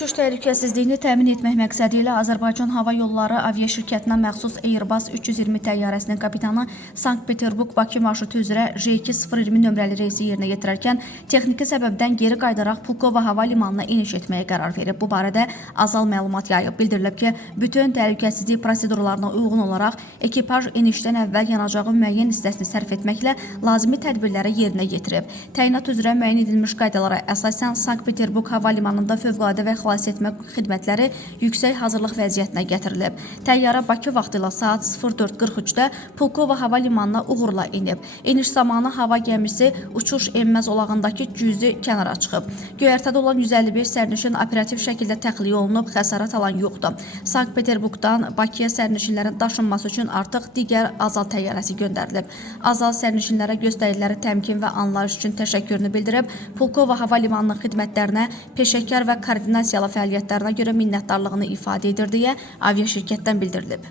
Uçuş təhlükəsizliyini təmin etmək məqsədi ilə Azərbaycan Hava Yolları aviaşirkətinə məxsus Airbus 320 təyyarəsinin kapitanı Sankt-Peterburq-Bakı marşrutu üzrə J2-020 nömrəli reysi yerinə yetirərkən texniki səbəbdən geri qayıdaraq Pulkovo hava limanına eniş etməyə qərar verib. Bu barədə Azal məlumat yayıb. Bildirilib ki, bütün təhlükəsizlik prosedurlarına uyğun olaraq ekipaj enişdən əvvəl yanacağın müəyyən hissəsini sərf etməklə lazımi tədbirləri yerinə yetirib. Təyinat üzrə müəyyən edilmiş qaydalara əsasən Sankt-Peterburq hava limanında fövqəladə və xilasetmə xidmətləri yüksək hazırlıq vəziyyətinə gətirilib. Təyyarə Bakı vaxtı ilə saat 04:43-də Pulkovo hava limanına uğurla enib. Eniş zamanı hava gəmisi uçuş enmə zolağındakı cüzi kənara çıxıb. Göyərtədə olan 155 sərnişin operativ şəkildə təxliyə olunub, xəsarət alan yoxdur. Sankt-Peterburqdan Bakıya sərnişinlərin daşınması üçün artıq digər Azal təyyarəsi göndərilib. Azal sərnişinlərə göstərdikləri təmkin və anlayış üçün təşəkkürünü bildirib. Pulkovo hava limanının xidmətlərinə peşəkar və koordinasiyalı fəaliyyətlərinə görə minnətdarlığını ifadə edir deyə aviaşirkətdən bildirilib.